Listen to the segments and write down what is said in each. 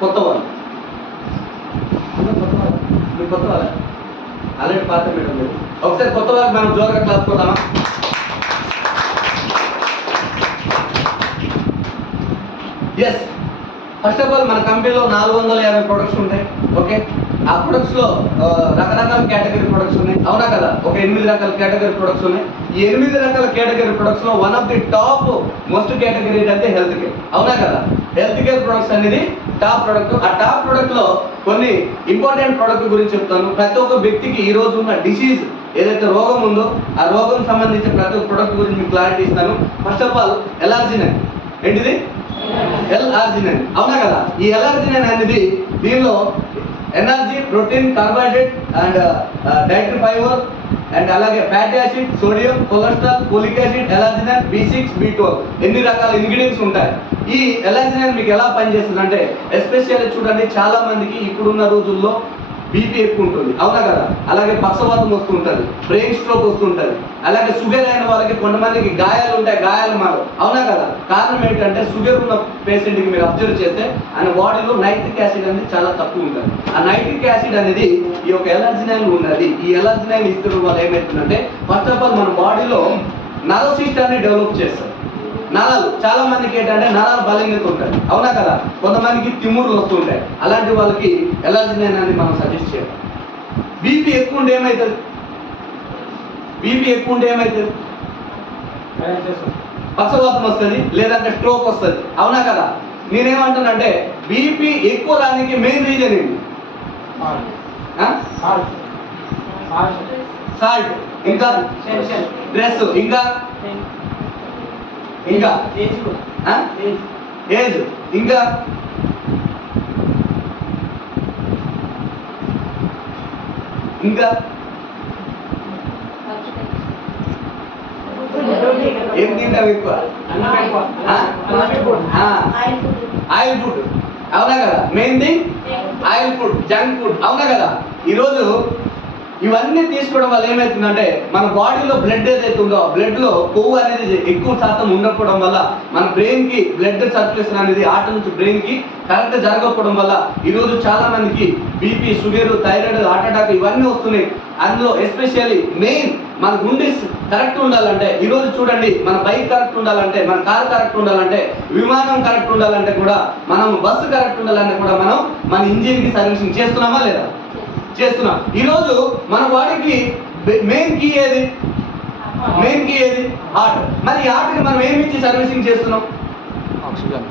కొత్త వాళ్ళు మీరు కొత్త వాళ్ళ ఆల్రెడీ పాత మేడం మీరు ఒకసారి కొత్త వాళ్ళకి మనం జోరుగా క్లాస్ కొడదామా? ఎస్, ఫస్ట్ ఆఫ్ ఆల్ మన కంపెనీలో 450 ప్రొడక్ట్స్ ఉంటాయి. ఓకే, ఆ ప్రొడక్ట్స్ లో రకరకాల కేటగిరీ ప్రొడక్ట్స్ ఉన్నాయి, అవునా కదా? ఒక 8 రకాల కేటగిరీ ప్రొడక్ట్స్ ఉన్నాయి. ఈ 8 రకాల కేటగిరీ ప్రొడక్ట్స్ లో one of the top most category అంటే హెల్త్ కేర్, అవునా కదా? హెల్త్ కేర్ ప్రొడక్ట్స్ అనేది టాప్ ప్రొడక్ట్. ఆ టాప్ ప్రొడక్ట్ లో కొన్ని ఇంపార్టెంట్ ప్రొడక్ట్ గురించి చెప్తాను. ప్రతి ఒక్క వ్యక్తికి ఈ రోజు ఉన్న డిసీజ్ ఏదైతే రోగం ఉందో ఆ రోగం సంబంధించిన ప్రతి ఒక్క ప్రొడక్ట్ గురించి మీకు క్లారిటీ ఇస్తాను. First of all L arginine. ఏంటిది? ఎల్-ఆర్జినైన్, అవునా కదా? ఈ ఎల్-ఆర్జినైన్ అనేది దీనిలో energy, protein, carbohydrate and dietary fibre and అలాగే fatty acid, sodium, cholesterol, folic acid, L arginine, B6, B12 ఎన్ని రకాల ఇంగ్రీడియంట్స్ ఉంటాయి. ఈ ఎలార్జినైన్ మీకు ఎలా పనిచేస్తుంది అంటే ఎస్పెషల్లీ చూడండి, చాలా మందికి ఇప్పుడున్న రోజుల్లో బీపీ ఎక్కువ ఉంటుంది, అవునా కదా? అలాగే పక్షవాతం వస్తుంటుంది, బ్రెయిన్ స్ట్రోక్ వస్తుంటుంది, అలాగే షుగర్ అయిన వాళ్ళకి కొంతమందికి గాయాలు ఉంటాయి, గాయాలు మారు, అవునా కదా? కారణం ఏంటంటే షుగర్ ఉన్న పేషెంట్కి మీరు అబ్జర్వ్ చేస్తే ఆయన బాడీలో నైట్రిక్ యాసిడ్ అనేది చాలా తక్కువ ఉంటుంది. ఆ నైట్రిక్ యాసిడ్ అనేది ఈ యొక్క ఎలర్జినైన్ ఉన్నది. ఈ ఎలర్జినైన్ ఇస్తున్న వల్ల ఏమవుతుందంటే ఫస్ట్ ఆఫ్ ఆల్ మన బాడీలో నర్వ్ సిస్టమ్ని డెవలప్ చేస్తారు. నరాలు చాలా మందికి ఏంటంటే నరాలు బలహీనత ఉంటుంది, అవునా కదా? కొంతమందికి తిమ్మురులు వస్తుంటాయి, అలాంటి వాళ్ళకి ఎలర్జినైన్ అని మనం సజెస్ట్ చేయాలి. బీపీ ఎక్కువ ఉంటే ఏమవుతుంది? బీపీ ఎక్కువ ఉంటే ఏమవుతుంది? పక్షవాతం వస్తుంది, లేదంటే స్ట్రోక్ వస్తుంది, అవునా కదా? నేనేమంటున్నానంటే బీపీ ఎక్కువ రానికి మెయిన్ రీజన్ ఏంటి? సాల్ట్, ఇంకా స్ట్రెస్, ఇంకా ఇంకా ఏజ్, ఇంకా ఇంకా ఏం తింటావు ఎక్కువ? ఆయిల్ ఫుడ్, అవునా కదా? Main thing oil food, junk food, అవునా కదా? ఈరోజు ఇవన్నీ తీసుకోవడం వల్ల ఏమవుతుందంటే మన బాడీలో బ్లడ్ ఏదైతే ఉందో ఆ బ్లడ్ లో కొవ్వు అనేది ఎక్కువ శాతం ఉండకపోవడం వల్ల మన బ్రెయిన్ కి బ్లడ్ సర్క్యులేషన్ అనేది ఆట నుంచి బ్రెయిన్ కి కరెక్ట్ జరగకపోవడం వల్ల ఈరోజు చాలా మందికి BP, sugar, thyroid, heart attack ఇవన్నీ వస్తున్నాయి. అందులో ఎస్పెషల్లీ మెయిన్ మన గుండె కరెక్ట్ ఉండాలంటే, ఈరోజు చూడండి, మన బైక్ కరెక్ట్ ఉండాలంటే, మన కార్ కరెక్ట్ ఉండాలంటే, విమానం కరెక్ట్ ఉండాలంటే కూడా, మనం బస్సు కరెక్ట్ ఉండాలంటే కూడా మనం మన ఇంజిన్ కి సర్వీసింగ్ చేస్తున్నామా లేదా? చేస్తున్నాం. ఈరోజు మన బాడీకి మెయిన్ కీ ఏది? మెయిన్ కీ ఏది? హార్ట్. మరి ఈ హార్ట్కి మనం ఏమి ఇచ్చి సర్వీసింగ్ చేస్తున్నాం? ఆక్సిజన్.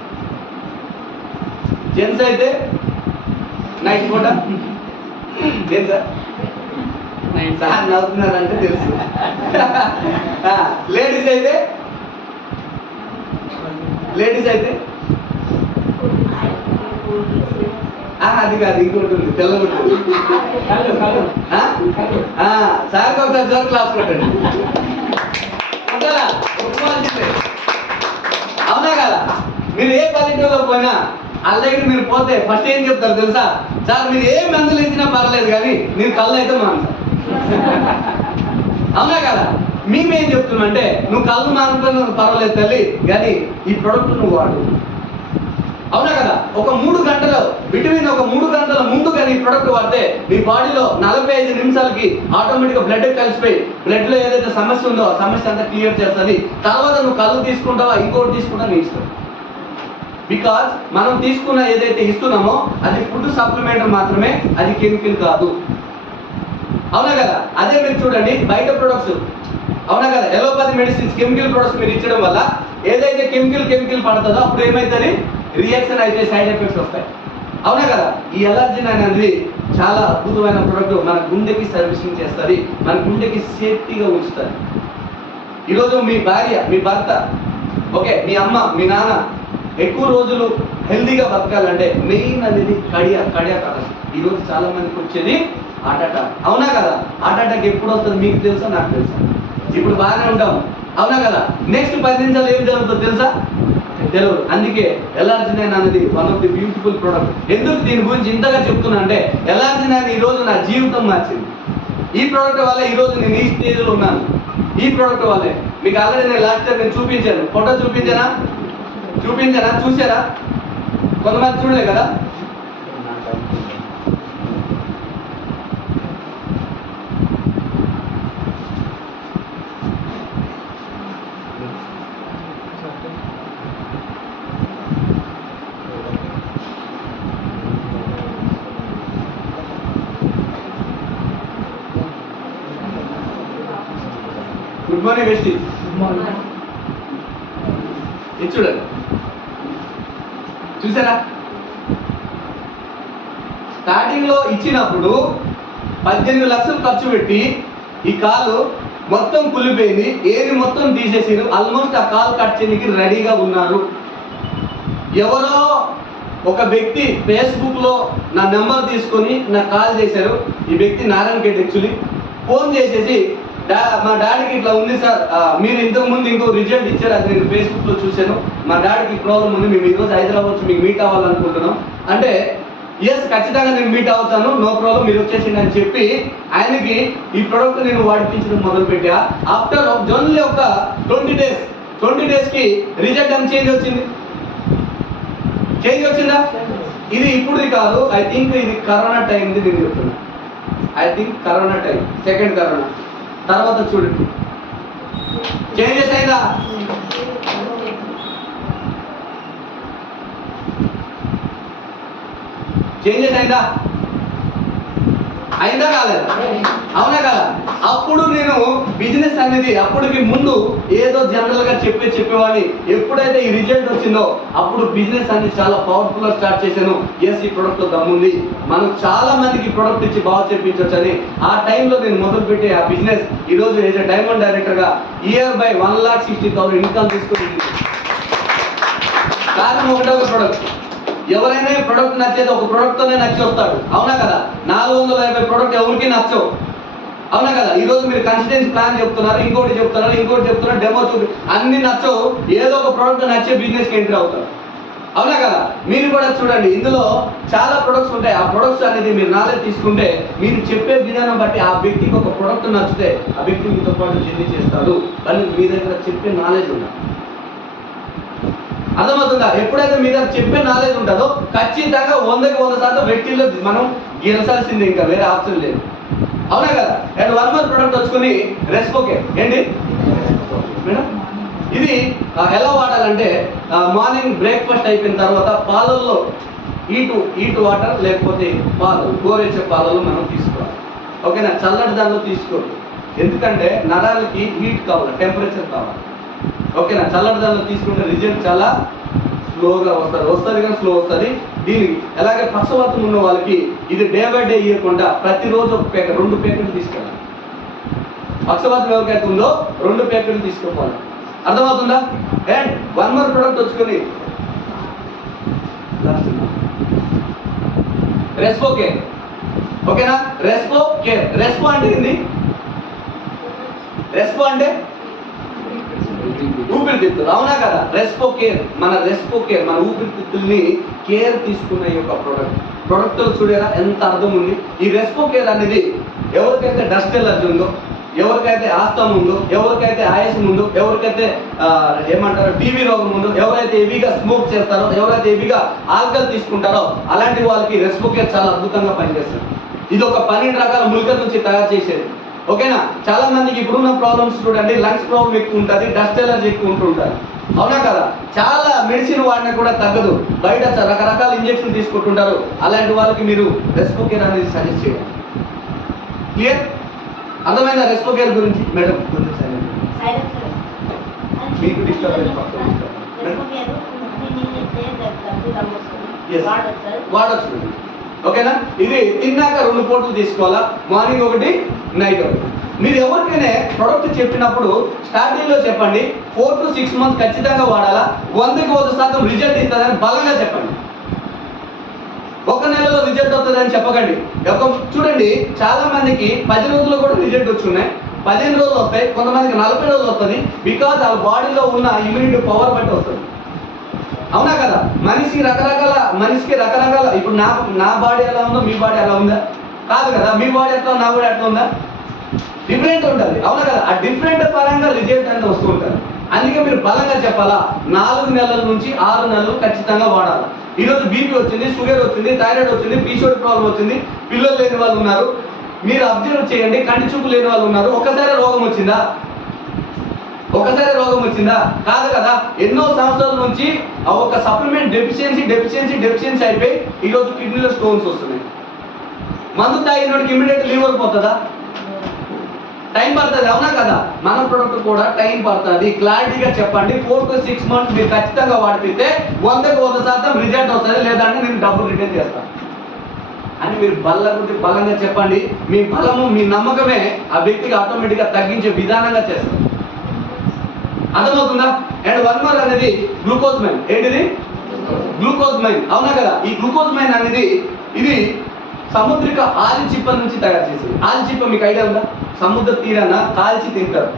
జెంట్స్ అయితే నైట్ పూట సార్ నవ్వుతున్నారంటే తెలుసు. లేడీస్ అయితే అది కాదు, ఇంకోటి ఉంది, తెల్లగుంటుంది. సార్కి ఒకసారి జ్వర క్లాస్ పెట్టండి, అవునా కదా? మీరు ఏ పల్లెటూరులో పోయినా వాళ్ళ దగ్గర మీరు పోతే ఫస్ట్ ఏం చెప్తారు తెలుసా? సార్ మీరు ఏ మందులు ఇచ్చినా పర్లేదు కానీ మీరు కళ్ళు అయితే మానసారు, అవునా కదా? మేమేం చెప్తున్నామంటే నువ్వు కళ్ళు మానుకున్న పర్వాలేదు తల్లి, కానీ ఈ ప్రొడక్ట్ నువ్వు వాడు, అవునా కదా? ఒక 3 గంటలు బిట్వీన్ ఒక 3 గంటల ముందు కానీ ఈ ప్రొడక్ట్ వాడితే మీ బాడీలో 45 నిమిషాలకి ఆటోమేటిక్గా బ్లడ్ కలిసిపోయి బ్లడ్ లో ఏదైతే సమస్య ఉందో ఆ సమస్య అంతా క్లియర్ చేస్తుంది. తర్వాత నువ్వు కళ్ళు తీసుకుంటావా ఇంకోటి తీసుకుంటా నీ ఇష్టం. బికాజ్ మనం తీసుకున్న ఏదైతే ఇస్తున్నామో అది ఫుడ్ సప్లిమెంట్ మాత్రమే, అది కెమికల్ కాదు, అవునా కదా? అదే మీరు చూడండి బయట ప్రొడక్ట్స్, అవునా కదా? ఎలోపతి మెడిసిన్స్ కెమికల్ ప్రొడక్ట్స్ మీరు ఇచ్చడం వల్ల ఏదైతే కెమికల్ పడుతుందో అప్పుడు ఏమవుతుంది? రియాక్షన్ అయితే సైడ్ ఎఫెక్ట్స్ వస్తాయి, అవునా కదా? ఈ ఎలర్జినైన్ అనేది చాలా అద్భుతమైన ప్రొడక్ట్. మన గుండెకి సర్వీసింగ్ చేస్తుంది, మన గుండెకి సేఫ్టీగా ఉంచుతుంది. ఈరోజు మీ భార్య, మీ భర్త, ఓకే, మీ అమ్మ, మీ నాన్న ఎక్కువ రోజులు హెల్దీగా బతకాలంటే మెయిన్ అనేది కడియాక్ ఆహారం. ఈరోజు చాలా మందికి వచ్చేది హార్ట్ అటాక్, అవునా కదా? హార్ట్ అటాక్ ఎప్పుడు వస్తుంది మీకు తెలుసా? నాకు తెలుసా? ఇప్పుడు బాగానే ఉంటాం, అవునా కదా? నెక్స్ట్ 10 నిమిషాలు ఏం జరుగుతుందో తెలుసా? తెలియదు. అందుకే ఎలర్జినైన్ అనేది one of the beautiful product. ఎందుకు దీని గురించి ఇంతగా చెప్తున్నా అంటే ఎలర్జినైన్ ఈరోజు నా జీవితం మార్చింది. ఈ ప్రోడక్ట్ వల్ల ఈరోజు నేను ఈ స్టేజ్లో ఉన్నాను. ఈ ప్రోడక్ట్ వల్లే. మీకు ఆల్రెడీ నేను లాస్ట్ టైం నేను చూపించాను, ఫోటో చూపించానా? చూసారా? కొంతమంది చూడలే కదా? Good morning వెస్టీ. ఇది చూడండి, చూసారా? స్టార్టింగ్ లో ఇచ్చినప్పుడు 18 లక్షలు ఖర్చు పెట్టి ఈ కాలు మొత్తం కులిపోయింది, ఏది మొత్తం తీసేసారు, ఆల్మోస్ట్ ఆ కాలు కట్ చేయడానికి రెడీగా ఉన్నారు. ఎవరో ఒక వ్యక్తి ఫేస్బుక్ లో నా నెంబర్ తీసుకొని నాకు కాల్ చేశారు. ఈ వ్యక్తి నారాయణ గేట్ యాక్చువల్లీ ఫోన్ చేసేసి, మా డాడీకి ఇట్లా ఉంది సార్, మీరు ఇంతకుముందు ఇంకో రిజల్ట్ ఇచ్చారు, అది నేను ఫేస్బుక్ లో చూశాను, మా డాడీకి ప్రాబ్లం ఉంది, మేము ఈరోజు హైదరాబాద్ వచ్చి మీకు మీట్ అవ్వాలనుకుంటున్నాం అంటే, ఎస్ ఖచ్చితంగా నేను మీట్ అవుతాను, నో ప్రాబ్లం, మీరు వచ్చేసింది అని చెప్పి ఆయనకి ఈ ప్రోడక్ట్ నేను వాడిపించడం మొదలుపెట్టా. ఆఫ్టర్ ఓన్లీ ఒక 20 డేస్కి రిజల్ట్ అని చేంజ్ వచ్చిందా? ఇది ఇప్పుడుది కాదు, ఐ థింక్ ఇది కరోనా టైంది నేను చెప్తున్నా. I think corona time, second corona తర్వాత చూడండి చేంజెస్ అయిందా? చేంజెస్ అయిందా కాలేదా? అవునా కదా? అప్పుడు నేను బిజినెస్ అనేది అప్పటికి ముందు ఏదో జనరల్ గా చెప్పేవాడిని. ఎప్పుడైతే ఈ రిజల్ట్ వచ్చిందో అప్పుడు బిజినెస్ అనేది చాలా పవర్ఫుల్ గా స్టార్ట్ చేశాను. ఎస్, ఈ ప్రొడక్ట్ లో దమ్ముంది, మనం చాలా మందికి ప్రొడక్ట్ ఇచ్చి బాగా చెప్పించవచ్చు అని ఆ టైంలో నేను మొదలుపెట్టి ఆ బిజినెస్ ఈరోజు ఏజ్ డైమండ్ డైరెక్టర్ గా ఇయర్ బై 1,60,000 ఇన్కమ్ తీసుకుంటుంది. కారణం ఒకటే, ఒక ప్రొడక్ట్. ఎవరైనా ప్రొడక్ట్ నచ్చేది ఒక ప్రొడక్ట్తోనే నచ్చి వస్తాడు, అవునా కదా? 450 ప్రొడక్ట్ ఎవరికి నచ్చవు, అవునా కదా? ఈరోజు మీరు కన్సిస్టెన్సీ ప్లాన్ చెప్తున్నారు, ఇంకోటి చెప్తున్నారు, డెమో చూపి అన్ని నచ్చవు, ఏదో ఒక ప్రొడక్ట్ నచ్చే బిజినెస్కి ఎంట్రీ అవుతారు, అవునా కదా? మీరు కూడా చూడండి, ఇందులో చాలా ప్రొడక్ట్స్ ఉంటాయి. ఆ ప్రొడక్ట్స్ అనేది మీరు నాలెడ్జ్ తీసుకుంటే, మీరు చెప్పే విధానం బట్టి ఆ వ్యక్తికి ఒక ప్రొడక్ట్ నచ్చితే ఆ వ్యక్తి మీతో పాటు జర్నీ చేస్తారు. కానీ మీ దగ్గర చెప్పే నాలెడ్జ్ ఉండాలి, అర్థమవుతుందా? ఎప్పుడైతే మీ దగ్గర చెప్పే నాలెడ్జ్ ఉంటుందో ఖచ్చితంగా 100% వ్యక్తిలో మనం గెలిచాల్సిందే, ఇంకా వేరే ఆప్షన్ లేదు, అవునా కదా? అండ్ వన్ మోర్ ప్రొడక్ట్ వచ్చుకొని రెస్పోకే. ఏంటి మేడం? ఇది ఎలా వాడాలంటే, మార్నింగ్ బ్రేక్ఫాస్ట్ అయిపోయిన తర్వాత పాలల్లో హీట్ వాటర్ లేకపోతే పాలు, గోరెచ్చే పాలలో మనం తీసుకోవాలి, ఓకేనా? చల్లటి దానిలో తీసుకోవాలి, ఎందుకంటే నరాలకి హీట్ కావాలి, టెంపరేచర్ కావాలి, ఓకేనా? చల్లటి దానిలో తీసుకుంటే రిజల్ట్ చాలా స్లోగా వస్తుంది కానీ స్లో వస్తుంది. దీనికి ఎలాగే పక్షవాతం ఉన్న వాళ్ళకి ఇది డే బై డే ఇవ్వకుండా ప్రతిరోజు ఒక ప్యాకెట్ 2 ప్యాకెట్లు తీసుకెళ్ళాలి. పక్షవాతం ఎవరికైతే ఉందో 2 ప్యాకెట్లు తీసుకోవాలి, అర్థమవుతుందా? అండ్ వన్ మోర్ ప్రొడక్ట్ వచ్చుకొని రెస్పో కేర్, ఓకేనా? Respo care. రెస్పో అంటే ఏంది? రెస్పో అంటే ఊపిరితిత్తులు, అవునా కదా? రెస్పో కేర్, మన ఊపిరితిత్తుల్ని కేర్ తీసుకునే యొక్క ప్రొడక్ట్ చూడేరా ఎంత అర్థం ఉంది. ఈ రెస్పో కేర్ అనేది ఎవరికైతే డస్ట్ ఎలర్జీ ఉందో, ఎవరికైతే ఆస్తమా ఉందో, ఎవరికైతే ఆయాసం ఉందో, ఎవరికైతే ఏమంటారు టీవీ రోగం ఉందో, ఎవరైతే హెవీగా స్మోక్ చేస్తారో, ఎవరైతే హెవీగా ఆల్కహాల్ తీసుకుంటారో అలాంటి వాళ్ళకి రెస్పో కేర్ చాలా అద్భుతంగా పనిచేస్తుంది. ఇది ఒక 12 రకాల మూలికల నుంచి తయారు చేసేది, ఓకేనా? చాలా మందికి ఇప్పుడున్న ప్రాబ్లమ్స్ చూడండి, లంగ్స్ ప్రాబ్లం ఎక్కువ ఉంటుంది, డస్ట్ ఎలర్జీ ఎక్కువ ఉంటుంటుంది, అవునా కదా? చాలా మెడిసిన్ వాడినా కూడా తగ్గదు, బయట రకరకాల ఇంజెక్షన్ తీసుకుంటుంటారు. అలాంటి వాళ్ళకి మీరు రెస్పో కేర్ అనేది సజెస్ట్ చేయాలి. క్లియర్? అర్థమైందా రెస్పో కేర్ గురించి? మేడం మీకు డిస్టర్బ్ వాడచ్చు, ఓకేనా? ఇది తిన్నాక 2 పూటలు తీసుకోవాలా, మార్నింగ్ ఒకటి, నైట్ ఒకటి. మీరు ఎవరికైనా ప్రొడక్ట్ చెప్పినప్పుడు స్టార్టింగ్లో చెప్పండి 4 to 6 months ఖచ్చితంగా వాడాలా, 100% రిజల్ట్ ఇస్తుందని బలంగా చెప్పండి. 1 నెలలో రిజల్ట్ వస్తుందని చెప్పకండి. చూడండి, చాలా మందికి 10 రోజుల్లో కూడా రిజల్ట్ వచ్చున్నాయి, 15 రోజులు వస్తాయి, కొంతమందికి 40 రోజులు వస్తుంది. బికాజ్ వాళ్ళ బాడీలో ఉన్న ఇమ్యూనిటీ పవర్ బట్టి వస్తుంది, అవునా కదా? మనిషికి రకరకాల ఇప్పుడు నా బాడీ ఎలా ఉందో మీ బాడీ ఎలా ఉందా? కాదు కదా? మీ బాడీ ఎట్లా, నా బాడీ ఎట్లా ఉందా? డిఫరెంట్ ఉంటుంది, అవునా కదా? ఆ డిఫరెంట్ పరంగా రిజల్ట్ అనేది వస్తూ ఉంటుంది. అందుకే మీరు బలంగా చెప్పాలా, 4 నెలల నుంచి 6 నెలలు ఖచ్చితంగా వాడాలి. ఈరోజు బీపీ వచ్చింది, షుగర్ వచ్చింది, థైరాయిడ్ వచ్చింది, పీసీఓడి ప్రాబ్లం వచ్చింది, పిల్లలు లేని వాళ్ళు ఉన్నారు, మీరు అబ్జర్వ్ చేయండి, కంటి చూపు లేని వాళ్ళు ఉన్నారు. ఒకసారి రోగం వచ్చిందా? కాదు కదా? ఎన్నో సంవత్సరాల నుంచి ఆ ఒక సప్లిమెంట్ డెఫిషియన్సీ అయిపోయి ఈరోజు కిడ్నీలో స్టోన్స్ వస్తున్నాయి. మందు తాగినోడికి ఇమ్మీడియట్ లివర్ పోతుందా? టైం పడుతుంది, అవునా కదా? మన ప్రొడక్ట్ కూడా టైం పడుతుంది. క్లారిటీగా చెప్పండి. 4 to 6 months మీరు ఖచ్చితంగా వాడితే 100% రిజల్ట్ వస్తుంది, లేదంటే నేను డబ్బులు రిటర్న్ చేస్తాను అని మీరు బలంగా చెప్పండి. మీ బలము, మీ నమ్మకమే ఆ వ్యక్తికి ఆటోమేటిక్గా తగ్గించే విధానంగా చేస్తారు. అర్థమవుతుందా? అండ్ 1 more అనేది గ్లూకోజ్ మైన్. ఏంటిది? గ్లూకోజ్ మైన్, అవునా కదా? ఈ గ్లూకోజ్ మైన్ అనేది ఇది సముద్రిక ఆలిచిప్ప నుంచి తయారు చేసేది. ఆలిచిప్ప మీకు ఐడియా ఉందా? సముద్ర తీరాన కాల్చి తింటారు,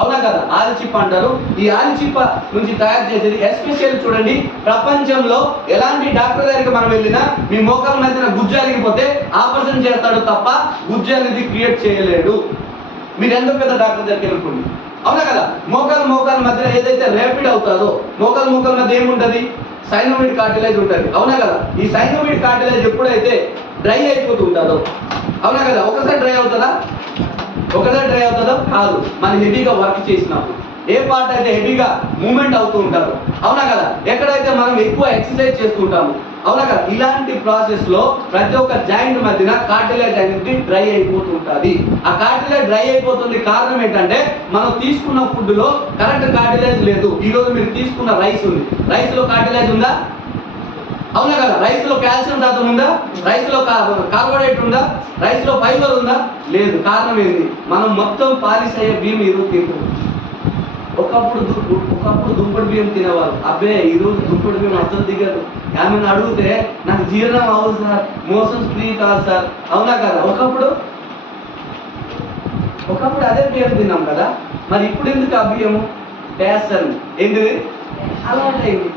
అవునా కదా? ఆలిచిప్ప అంటారు. ఈ ఆలిచిప్ప నుంచి తయారు చేసేది. ఎస్పెషల్ చూడండి, ప్రపంచంలో ఎలాంటి డాక్టర్ దగ్గరికి మనం వెళ్ళినా మీ మోకాల మధ్యన గుజ్జు అరిగిపోతే ఆపరేషన్ చేస్తాడు తప్ప గుజ్జు అనేది క్రియేట్ చేయలేడు. మీరు ఎంత పెద్ద డాక్టర్ దగ్గరికి వెళ్ళుకోండి, అవునా కదా? మోకాల మధ్య ఏదైతే ర్యాపిడ్ అవుతుందో, మోకాల మధ్య ఏముంటుంది? సైనోవిడ్ కార్టిలేజ్ ఉంటుంది, అవునా కదా? ఈ సైనోవిడ్ కార్టిలేజ్ ఎప్పుడైతే డ్రై అయిపోతూ ఉంటుందో, అవునా కదా? ఒకసారి డ్రై అవుతుందా కాదు. మనం హెవీగా వర్క్ చేసినప్పుడు ఏ పార్ట్ అయితే హెవీగా మూమెంట్ అవుతూ ఉంటారు, అవునా కదా? ఎక్కడైతే మనం ఎక్కువ ఎక్సర్సైజ్ చేస్తూ ఉంటాము, అవునా కదా? ఇలాంటి ప్రాసెస్ లో ప్రతి ఒక్క జాయింట్ మధ్యన కార్టిలేజ్ అనేది డ్రై అయిపోతూ ఉంటుంది. ఆ కార్టిలేజ్ డ్రై అయిపోతుంది కారణం ఏంటంటే మనం తీసుకున్న ఫుడ్ లో కరెక్ట్ కార్టిలేజ్ లేదు. ఈ రోజు మీరు తీసుకున్న రైస్ ఉంది, రైస్ లో కార్టిలేజ్ ఉందా? అవునా కదా? రైస్ లో కాల్షియం శాతం ఉందా? రైస్ లో కార్బోహైడ్రేట్ ఉందా? రైస్ లో ఫైబర్ ఉందా? లేదు. కారణం ఏంటి? మనం మొత్తం పాలిష్ అయ్యే బియ్యం ఈరోజు తింటున్నాం. ఒకప్పుడు దుప్పటి బియ్యం తినేవారు. అబ్బే ఈరోజు దుప్పటి బియ్యం అసలు దిగదు. ఆమెను అడిగితే నాకు జీర్ణం అవ్వదు సార్, మోషన్స్ ఫ్రీ కాదు సార్, అవునా కదా? ఒకప్పుడు అదే బియ్యం తిన్నాం కదా, మరి ఇప్పుడు ఎందుకు ఆ బియ్యము? టేస్ట్ అని ఏంటిది? అలవాటు అయింది,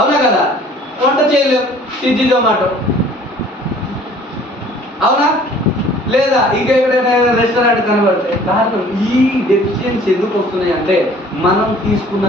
అవునా కదా? వంట చేయలేవు, స్విగ్గీ జొమాటో, అవునా? లేదా ఇంకెక్కడైనా రెస్టారెంట్ కనబడితే. కారణం ఈ డెఫిషియన్సీ ఎందుకు వస్తున్నాయి అంటే మనం తీసుకున్న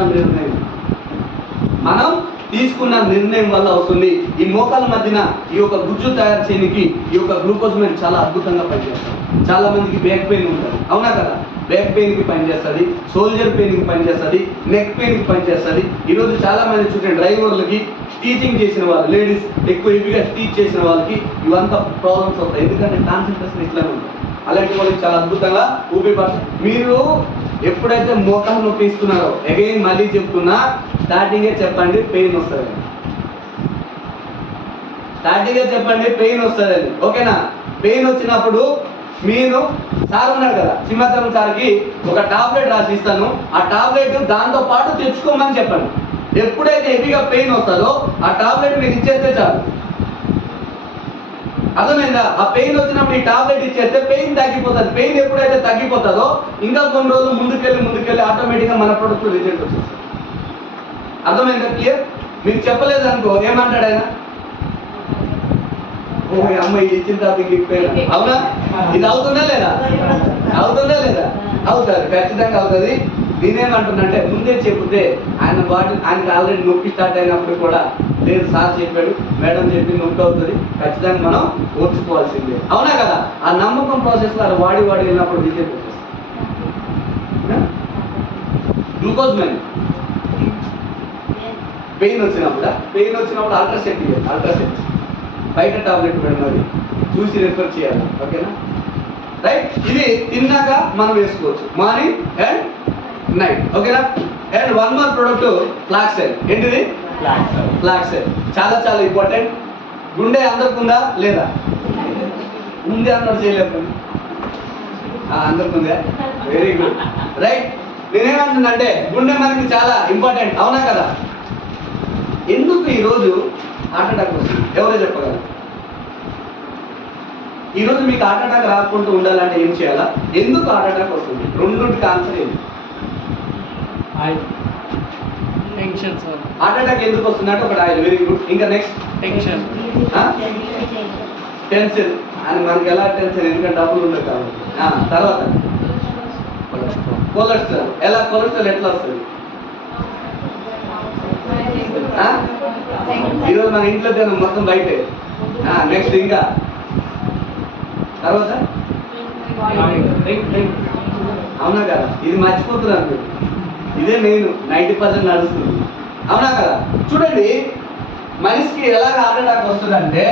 నిర్ణయం వల్ల వస్తుంది. ఈ మోకాల మధ్యన ఈ యొక్క గుజ్జు తయారు చేయడానికి ఈ యొక్క గ్లూకోజ్ మైన్ చాలా అద్భుతంగా పనిచేస్తుంది. చాలా మందికి బ్యాక్ పెయిన్ ఉంటుంది, అవునా కదా? బ్యాక్ పెయిన్కి పనిచేస్తుంది, షోల్డర్ పెయిన్కి పనిచేస్తుంది, నెక్ పెయిన్కి పనిచేస్తుంది. ఈరోజు చాలా మంది చూడండి, డ్రైవర్లకి, టీచింగ్ చేసిన వాళ్ళు, లేడీస్ ఎక్కువ హెవీగా టీచ్ చేసిన వాళ్ళకి ఇవంతా ప్రాబ్లమ్స్ వస్తాయి. ఎందుకంటే కాన్సన్ట్రేషన్ ఇట్లానే ఉంటుంది. అలాంటి వాళ్ళకి చాలా అద్భుతంగా ఉపయోగపడుతుంది. మీరు ఎప్పుడైతే మోకాలు నొప్పి ఇస్తున్నారో, అగైన్ మళ్ళీ చెప్తున్నా, స్టార్టింగే చెప్పండి పెయిన్ వస్తుంది. ఓకేనా? పెయిన్ వచ్చినప్పుడు మీరు సార్ ఉన్నారు కదా, సింహాచలం సార్కి ఒక టాబ్లెట్ రాసి ఇస్తాను. ఆ టాబ్లెట్ దాంతో పాటు తెచ్చుకోమని చెప్పండి. ఎప్పుడైతే హెవీగా పెయిన్ వస్తుందో ఆ టాబ్లెట్ మీరు ఇచ్చేస్తే చాలు. అర్థమైందా? ఆ పెయిన్ వచ్చినప్పుడు ఈ టాబ్లెట్ ఇచ్చేస్తే పెయిన్ తగ్గిపోతుంది. పెయిన్ ఎప్పుడైతే తగ్గిపోతుందో ఇంకా కొన్ని రోజులు ముందుకెళ్ళి ఆటోమేటిక్గా మన ప్రొడక్ట్ రిజల్ట్ వచ్చేస్తుంది. అర్థమైందా? క్లియర్? మీకు చెప్పలేదు అనుకో, ఏమంటాడు ఆయన? ఓ అమ్మాయి ఇచ్చిన తర్వాత పెయిన్, అవునా? ఇది అవుతుందా లేదా? అవుతుంది, ఖచ్చితంగా అవుతుంది. నేనేమంటున్నంటే ముందే చెప్తే ఆయనకి ఆల్రెడీ నొప్పి స్టార్ట్ అయినప్పుడు కూడా లేదు సార్ చెప్పాడు, మేడం చెప్పి నొప్పి అవుతుంది, ఖచ్చితంగా మనం ఓర్చుకోవాల్సిందే, అవునా కదా? ఆ నమ్మకం ప్రాసెస్ లో వాడి వెళ్ళినప్పుడు విజయం వచ్చేస్తుంది. గ్లూకోజ్ మైన్ పెయిన్ వచ్చినప్పుడు అల్ట్రాసెట్ బయట టాబ్లెట్ పెడమది చూసి రెఫర్ చేయాలి, ఓకేనా? రైట్? ఇది తిన్నాక మనం వేసుకోవచ్చు, మార్నింగ్ అండ్ నైట్, ఓకేనా? And 1 more product, Flaxel. ఏంటిది? ఫ్లాక్సెల్ చాలా చాలా ఇంపార్టెంట్. గుండె అందరికి ఉందా లేదా? ఉంది అన్నట్టు చేయలేదు, అందరికి ఉందా? Very good, right? నేనేమంటున్నానంటే గుండె మనకి చాలా ఇంపార్టెంట్, అవునా కదా? ఎందుకు ఈరోజు హార్ట్ అటాక్ వస్తుంది? ఎవరో చెప్పగలరు? ఈరోజు మీకు హార్ట్ అటాక్ రాకుండా ఉండాలంటే ఏం చేయాలా? ఎందుకు హార్ట్ అటాక్ వస్తుంది? రెండుకి ఆన్సర్ ఏంటి? హార్ట్ అటాక్ ఎందుకు వస్తుంది అంటే ఒకటి ఆయిల్, వెరీ గుడ్. ఇంకా నెక్స్ట్ టెన్షన్ అని మనకి ఎలా టెన్షన్? ఎందుకంటే డబ్బులు ఉండదు కాబట్టి. తర్వాత కొలెస్ట్రాల్. కొలెస్ట్రాల్ ఎట్లా వస్తుంది? ఈరోజు మన ఇంట్లో తిన మొత్తం బయటే. నెక్స్ట్ ఇంకా తర్వాత అవునా కదా? ఇది మర్చిపోతున్నారు మీరు. ఇదే మెయిన్ 90% నడుస్తుంది, అవునా కదా? చూడండి, మనిషికి ఎలా హార్ట్ అటాక్ వస్తుందంటే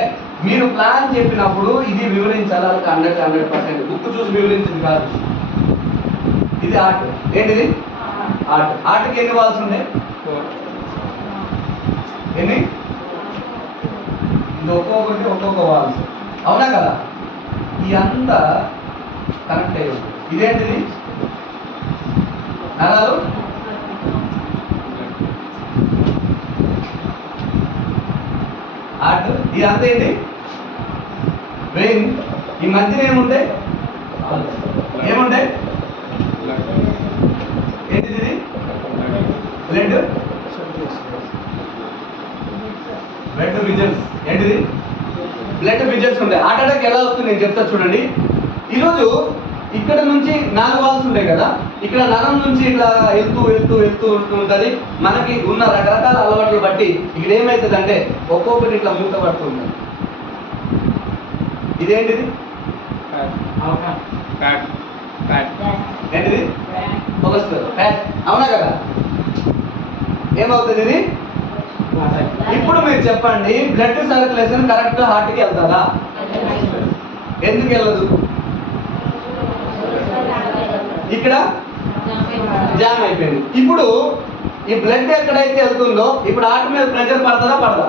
మీరు ప్లాన్ చెప్పినప్పుడు ఇది వివరించాలి. 100% బుక్ చూసి వివరించింది కాదు. ఇది హార్ట్. ఏంటిది? హార్ట్. హార్ట్కి ఎన్ని వాల్స్ ఉంటాయి? ఎన్ని? ఇది ఒక్కొక్కటి ఒక్కొక్క వాల్స్. అవునా కదా? ఇదంతా కనెక్ట్ అయ్యి ఉంది. ఇదేంటిది? నరాలు. హార్ట్. ఇదంతా ఏంటి? బ్రెయిన్. ఈ మధ్యన ఏముంటాయి? ఏముంటాయి? ఏంటిది? ఇది బ్లడ్. Blood visions. ఏంటిది? బ్లడ్ విజన్స్ ఉంటాయి. హార్ట్ అటాక్ ఎలా వస్తుంది నేను చెప్తా చూడండి. ఈరోజు ఇక్కడ నుంచి 4 వాల్స్ ఉంటాయి కదా, ఇక్కడ నరం నుంచి ఇట్లా వెళ్తూ ఉంటుంది. మనకి ఉన్న రకరకాల అలవాట్లు బట్టి ఇక్కడ ఏమవుతుంది అంటే ఒక్కొక్కటి ఇట్లా మూత పడుతూ ఉంటుంది. ఇదేంటిది? ఏంటిది? Cholesterol, fat. అవునా కదా? ఏమవుతుంది ఇది? ఇప్పుడు మీరు చెప్పండి, బ్లడ్ సర్క్యులేషన్ కరెక్ట్ హార్ట్కి వెళ్తుందా? ఎందుకు వెళ్ళదు? ఇక్కడ జామ్ అయిపోయింది. ఇప్పుడు ఈ బ్లడ్ ఎక్కడైతే వెళ్తుందో ఇప్పుడు హార్ట్ మీద ప్రెషర్ పడుతుందా? పడదా?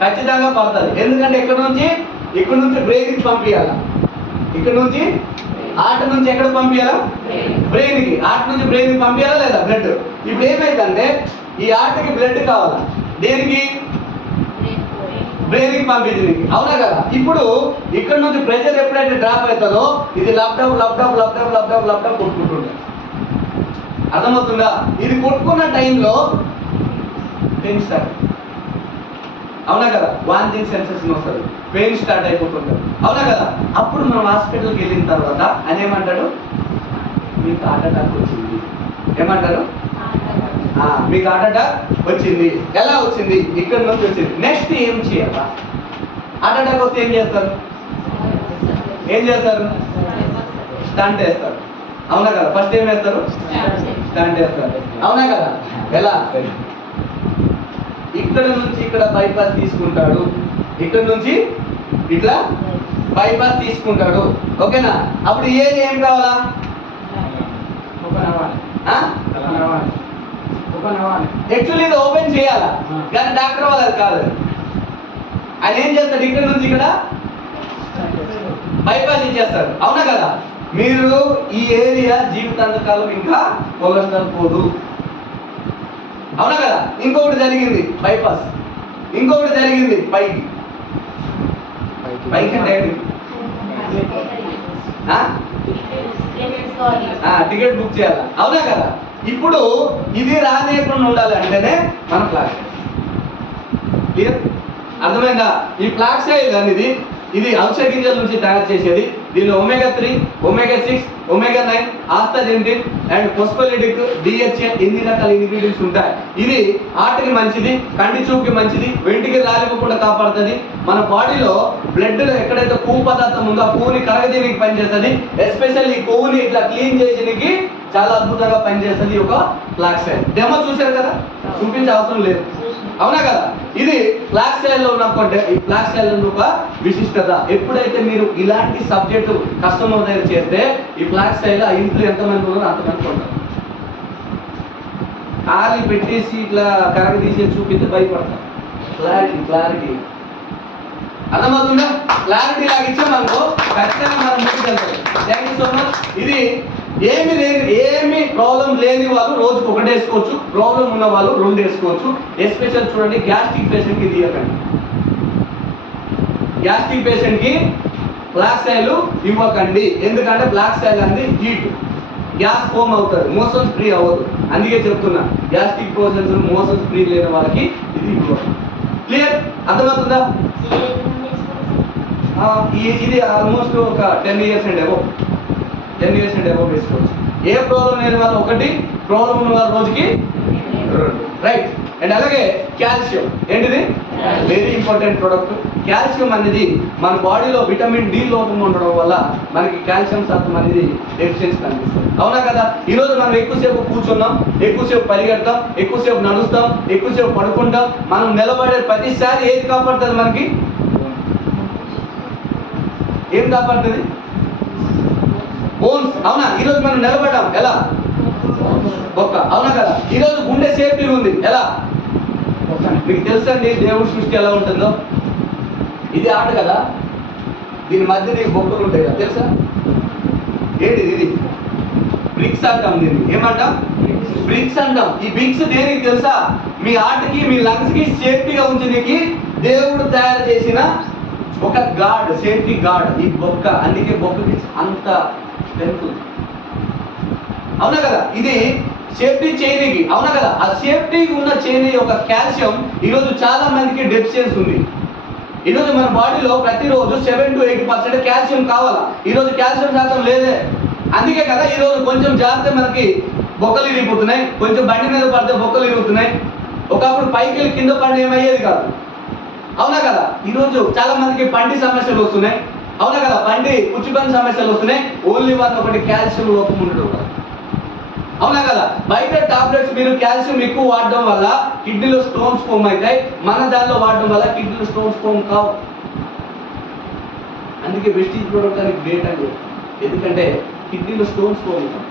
ఖచ్చితంగా పడుతుంది. ఎందుకంటే ఇక్కడ నుంచి బ్రెయిన్కి పంపించాలా. ఇక్కడ నుంచి హార్ట్ నుంచి ఎక్కడ పంపించాలా? బ్రెయిన్కి. హార్ట్ నుంచి బ్రెయిన్కి పంపించాలా లేదా బ్లడ్? ఇప్పుడు ఏమైందంటే ఈ హార్ట్కి బ్లడ్ కావాలా? దేనికి? బ్రెయిన్కి పంపించడానికి. అవునా కదా? ఇప్పుడు ఇక్కడ నుంచి ప్రెషర్ ఎప్పుడైతే డ్రాప్ అవుతుందో ఇది లబ్డప్ కొట్టుకుంటుంది. అర్థమవుతుందా? ఇది కొట్టుకున్న టైంలో పెయిన్ స్టార్ట్. అవునా కదా? వాంతింగ్ సెన్సేషన్ వస్తుంది, పెయిన్ స్టార్ట్ అయిపోతుంటుంది. అవునా కదా? అప్పుడు మనం హాస్పిటల్కి వెళ్ళిన తర్వాత ఆయన ఏమంటాడు? మీకు హార్ట్ అటాక్ వచ్చింది. ఏమంటారు? మీకు హార్ట్ అటాక్ వచ్చింది. ఎలా వచ్చింది? ఇక్కడ నుంచి వచ్చింది. నెక్స్ట్ ఏం చేయాలా? హార్ట్ అటాక్ వస్తే ఏం చేస్తారు? స్టంట్ వేస్తారు. అవునా కదా? ఫస్ట్ ఏం వేస్తారు? స్టంట్ వేస్తారు. అవునా కదా? ఎలా? ఇక్కడ నుంచి ఇక్కడ బైపాస్ తీసుకుంటాడు, ఇక్కడ నుంచి ఇట్లా బైపాస్ తీసుకుంటాడు. ఓకేనా? అప్పుడు ఏం కావాలా? యాక్చువల్లీ ఇది ఓపెన్ చేయాలా, కానీ డాక్టర్ వాళ్ళు అది కాదు. ఆయన ఏం చేస్తాడు? ఇక్కడ నుంచి ఇక్కడ బైపాస్ ఇచ్చేస్తాడు. అవునా కదా? మీరు ఈ ఏరియా జీవితాంతకాలం ఇంకా కొలెస్ట్రాల్ పోదు. అవునా కదా? ఇంకొకటి జరిగింది బైపాస్, ఇంకొకటి జరిగింది పైకి టికెట్ బుక్ చేయాలి. అవునా కదా? ఇప్పుడు ఇది రానియకుండా ఉండాలి అంటేనే మన ఫ్లాగ్. క్లియర్? అర్థమైందా? ఈ ఫ్లాగ్ సైల్ అనేది ఇది అవిసె గింజల నుంచి తయారు చేసేది. దీనిలో omega-3, omega-6, omega-9, ఆస్తాజెంటిన్ and phospholipid, DHA ఎన్ని రకాల ఇంగ్రీడియంట్స్ ఉంటాయి. ఇది హార్ట్కి మంచిది, కంటి చూపుకి మంచిది, వెంటికి రాలిపోకుండా కాపాడుతుంది. మన బాడీలో బ్లడ్లో ఎక్కడైతే కొవ్వు పదార్థం ఉందో ఆ కొవ్వుని కరగదీయడానికి పనిచేస్తుంది. ఎస్పెషల్లీ ఈ కొవ్వుని ఇట్లా క్లీన్ చేసేందుకు చాలా అద్భుతంగా పనిచేస్తుంది ఒక ఫ్లాగ్ సైల్. డెమో చూశారు కదా? చూపించే అవసరం లేదు. అవునా కదా? ఇది ఫ్లాగ్ సైల్ లో ఉన్నప్పుడు ఈ ఫ్లాగ్ సైల్ ఒక విశిష్టత. ఎప్పుడైతే మీరు ఇలాంటి సబ్జెక్టు కస్టమర్ దగ్గర చేస్తే ఈ ఫ్లాగ్ సైల్ ఆ ఇంట్లో ఎంతమంది ఉన్నారో అంతమంది ఉంటారు. ఖాళీ పెట్టేసి ఇట్లా కరెక్ట్ తీసేసి చూపిస్తే భయపడతారు. క్లారిటీ అర్థమవుతుందా? క్లారిటీ లాగా ఇచ్చామనుకో ఖచ్చితంగా మనం ముందుకు వెళ్తాం. Thank you so much. ఇది ఏమి ప్రాబ్లం లేని వాళ్ళు రోజుకు 1 వేసుకోవచ్చు, ప్రాబ్లం ఉన్న వాళ్ళు 2 వేసుకోవచ్చు. ఎస్పెషల్ చూడండి, గ్యాస్ట్రిక్ పేషెంట్కి ఇది ఇవ్వకండి. గ్యాస్ట్రిక్ పేషెంట్కి ఫ్లాగ్ సైల్ ఇవ్వకండి. ఎందుకంటే ఫ్లాగ్ సైల్ అనేది హీట్, గ్యాస్ ఫోమ్ అవుతుంది, మోషన్స్ ఫ్రీ అవ్వదు. అందుకే చెప్తున్నా, గ్యాస్ట్రిక్ ప్రాబ్లమ్స్ మోషన్స్ ఫ్రీ లేని వాళ్ళకి ఇది ఇవ్వకండి. క్లియర్? అర్థమవుతుందా? ఇది ఆల్మోస్ట్ ఒక 10 years అండ్ అబౌవ్ వేసుకోవచ్చు. ఏ ప్రాబ్లం లేని వాళ్ళు 1, ప్రాబ్లం ఉన్న వాళ్ళు రోజుకి 2. రైట్. అండ్ అలాగే కాల్షియం. ఏంటిది? Very important product. కాల్షియం అనేది మన బాడీలో విటమిన్ డి లోపం ఉండడం వల్ల మనకి కాల్షియం శాతం అనేది డెఫిషియన్సీ కనిపిస్తుంది. అవునా కదా? ఈరోజు మనం ఎక్కువసేపు కూర్చున్నాం, ఎక్కువసేపు పరిగెడతాం, ఎక్కువసేపు నడుస్తాం, ఎక్కువసేపు పడుకుంటాం. మనం నిలబడే ప్రతిసారి ఏది కాపాడుతుంది? మనకి ఏం కాపాడుతుంది? బోన్స్. అవునా? ఈరోజు మనం నిలబడ్డాం ఎలా? బొక్క. అవునా కదా? ఈరోజు గుండె సేఫ్టీ ఉంది ఎలా? మీకు తెలుసండి దేవుడి సృష్టి ఎలా ఉంటుందో. ఇది ఆట కదా, దీని మధ్య నీకు బొక్కలు ఉంటాయి కదా, తెలుసా? ఏంటి ఇది? బ్రిక్స్ అంటాం దీన్ని. ఏమంటాం? బ్రిక్స్ అంటాం. ఈ బ్రిక్స్ దేనికి తెలుసా? మీ ఆటకి మీ లంగ్స్ కి సేఫ్టీగా ఉంచడానికి దేవుడు తయారు చేసిన ఒక గార్డ్, సేఫ్టీ గార్డ్ ఈ బొక్క. అందుకే బొక్కకి అంత స్ట్రెంత్. అవునా కదా? ఇది సేఫ్టీ చైన్కి. అవునా కదా? ఆ సేఫ్టీకి ఉన్న చైన్ యొక్క కాల్షియం ఈరోజు చాలా మందికి డెఫిషియన్సీ ఉంది. ఈరోజు మన బాడీలో ప్రతిరోజు 7 to 8% కాల్షియం కావాలా. ఈరోజు కాల్షియం శాతం లేదే. అందుకే కదా ఈరోజు కొంచెం జాగ్రత్త మనకి బొక్కలు ఇరిగిపోతున్నాయి, కొంచెం బండి మీద పడితే బొక్కలు ఇరుగుతున్నాయి. ఒకప్పుడు పైకి వెళ్ళి కింద పడిన ఏమయ్యేది కాదు. అవునా కదా? ఈరోజు చాలా మందికి పంటి సమస్యలు వస్తున్నాయి. అవునా కదా? పంటి పుచ్చిపని సమస్యలు వస్తున్నాయి. ఓన్లీ ఒకటి కాల్షియం లోపం ఉండడం. అవునా కదా? బయట టాబ్లెట్స్ మీరు కాల్షియం ఎక్కువ వాడడం వల్ల కిడ్నీలో స్టోన్స్ ఫామ్ అవుతాయి. మన దానిలో వాడడం వల్ల కిడ్నీలో స్టోన్స్ ఫామ్ కావు. అందుకే వెస్టీజ్ ప్రోడక్ట్ అని గ్రేట్ అని చెప్తాం. ఎందుకంటే కిడ్నీలో స్టోన్స్ ఫామ్ అవుతాయి.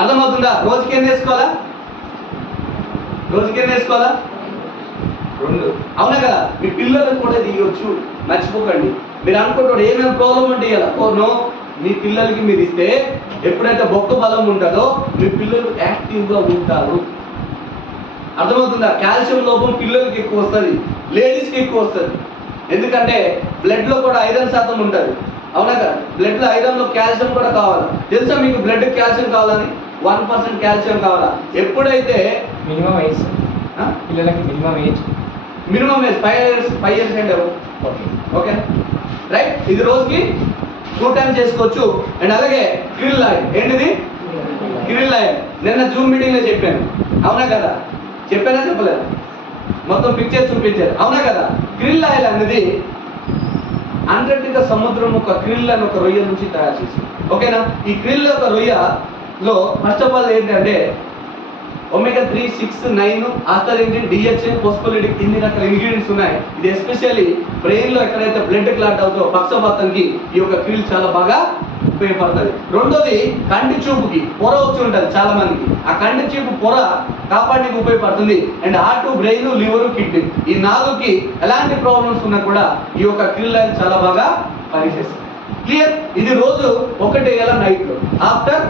అర్థమవుతుందా? రోజుకి ఎన్ని వేసుకోవాలా? రోజుకి ఎన్ని వేసుకోవాలా? 2. అవునా కదా? మీ పిల్లలకు కూడా తీయొచ్చు, మర్చిపోకండి. మీరు అనుకుంటాడు ఏమైనా ప్రాబ్లం అంటే ఇలా నో, మీ పిల్లలకి మీరు ఇస్తే ఎప్పుడైతే బొక్క బలం ఉంటుందో మీ పిల్లలు యాక్టివ్గా ఉంటారు. అర్థమవుతుందా? కాల్షియం లోపం పిల్లలకి ఎక్కువ వస్తుంది, లేడీస్కి ఎక్కువ వస్తుంది. ఎందుకంటే బ్లడ్లో కూడా ఐరన్ శాతం ఉంటుంది. అవునా కదా? బ్లడ్లో ఐరన్లో కాల్షియం కూడా కావాలి. తెలుసా మీకు బ్లడ్ కాల్షియం కావాలని? 1% కాల్షియం కావాలా? ఎప్పుడైతే మినిమం ఏజ్ పిల్లలకి మినిమం ఏజ్ 5 years అండి. Okay right. ఇది రోజుకి 2 times చేసుకోవచ్చు. అండ్ అలాగే క్రిల్ ఆయిల్. ఏంటిది? Krill oil. నిన్న జూమ్ మీటింగ్లో చెప్పాను. అవునా కదా? చెప్పానా చెప్పలేదు? మొత్తం పిక్చర్ చూపించారు. అవునా కదా? క్రిల్ ఆయిల్ అనేది అంటార్టికా సముద్రం ఒక క్రిల్ అని ఒక రొయ్య నుంచి తయారు చేసింది. ఓకేనా? ఈ క్రిల్ ఒక రొయ్యలో ఫస్ట్ ఆఫ్ ఆల్ ఏంటంటే ఒమేగా 3, 6, 9 ఆస్థాలిన్, DHA, ఫోస్ఫోలిపిడ్ ఇన్ని రకాల ఇంగ్రీడియంట్స్ ఉన్నాయి. ఇది ఎస్పెషల్లీ బ్రెయిన్లో ఎక్కడైతే బ్లడ్ క్లాట్ అవుతుందో పక్షపాతంకి ఈ యొక్క క్రిల్ చాలా బాగా ఉపయోగపడుతుంది. రెండోది కంటి చూపుకి పొర వచ్చి ఉంటుంది చాలా మందికి. ఆ కంటి చూపు పొర కాపాడడానికి ఉపయోగపడుతుంది. And heart, brain, liver, kidney ఈ 4కి ఎలాంటి ప్రాబ్లమ్స్ ఉన్నా కూడా ఈ యొక్క క్రిల్ ఆయిల్ చాలా బాగా పనిచేస్తుంది. క్లియర్? ఇది రోజు 1 వేయాల నైట్లో ఆఫ్టర్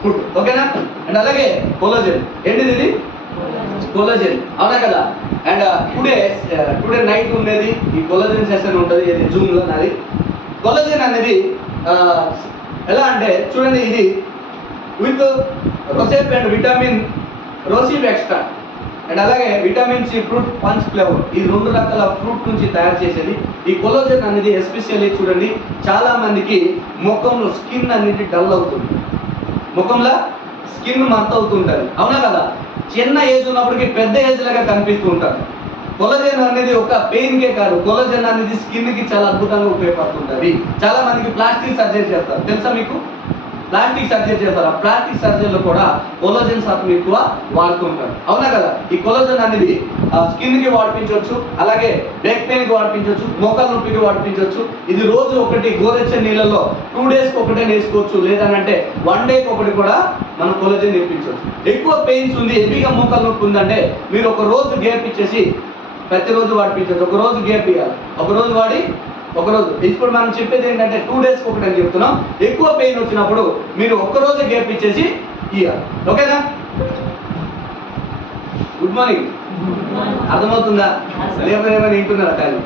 ఫుడ్. ఓకేనా? అండ్ అలాగే కొలాజెన్. ఏంటిది? ఇది కొలాజెన్. అవునా కదా? అండ్ టుడే నైట్ ఉండేది ఈ కొలాజెన్ సెషన్ ఉంటుంది. ఇది జూమ్లో నాది. కొలాజెన్ అనేది ఎలా అంటే చూడండి, ఇది with rosehip and vitamin rosehip extra and అలాగే vitamin C fruit punch flavour. ఈ 2 రకాల ఫ్రూట్ నుంచి తయారు చేసేది. ఈ కొలాజెన్ అనేది ఎస్పెషల్లీ చూడండి చాలా మందికి ముఖంలో స్కిన్ అనేది డల్ అవుతుంది, ముఖంలో స్కిన్ మర్త అవుతుంటుంది. అవునా కదా? చిన్న ఏజ్ ఉన్నప్పటికీ పెద్ద ఏజ్ లాగా కనిపిస్తూ ఉంటారు. కొలాజెన్ అనేది ఒక పెయిన్కే కాదు, కొలాజెన్ అనేది స్కిన్కి చాలా అద్భుతంగా ఉపయోగపడుతుంటుంది. చాలా మందికి ప్లాస్టిక్ సర్జరీ చేస్తారు. తెలుసా మీకు? ప్లాస్టిక్ సర్జరీ చేస్తారు. ఆ ప్లాస్టిక్ సర్జరీలో కూడా కొలాజెన్ శాతం ఎక్కువ వాడుతుంటారు. అవునా కదా? ఈ కొలాజెన్ అనేది స్కిన్కి వాడిపించవచ్చు, అలాగే బ్యాక్ పెయిన్కి వాడిపించవచ్చు, మోకాల నొప్పికి వాడిపించవచ్చు. ఇది రోజు ఒకటి గోరెచ్చని నీళ్ళలో 2 daysకి ఒకటే వేసుకోవచ్చు. లేదనంటే 1 dayకి ఒకటి కూడా మనం కొలాజెన్ నేర్పించవచ్చు. ఎక్కువ పెయిన్స్ ఉంది, హెవీగా మోకాల నొప్పి ఉందంటే మీరు ఒక రోజు గ్యాప్ ఇచ్చేసి ప్రతిరోజు వాడిపించవచ్చు. ఒక రోజు గ్యాప్ ఇవ్వాలి, ఒక రోజు వాడి ఒక రోజు. ఇప్పుడు మనం చెప్పేది ఏంటంటే 2 daysకి ఒకటి అని చెప్తున్నాం. ఎక్కువ పెయిన్ వచ్చినప్పుడు మీరు ఒక్కరోజు గ్యాప్ ఇచ్చేసి ఇవ్వాలి. ఓకేనా? Good morning. అర్థమవుతుందా? లేకపోతే ఏమైనా వింటున్నారా? కానీ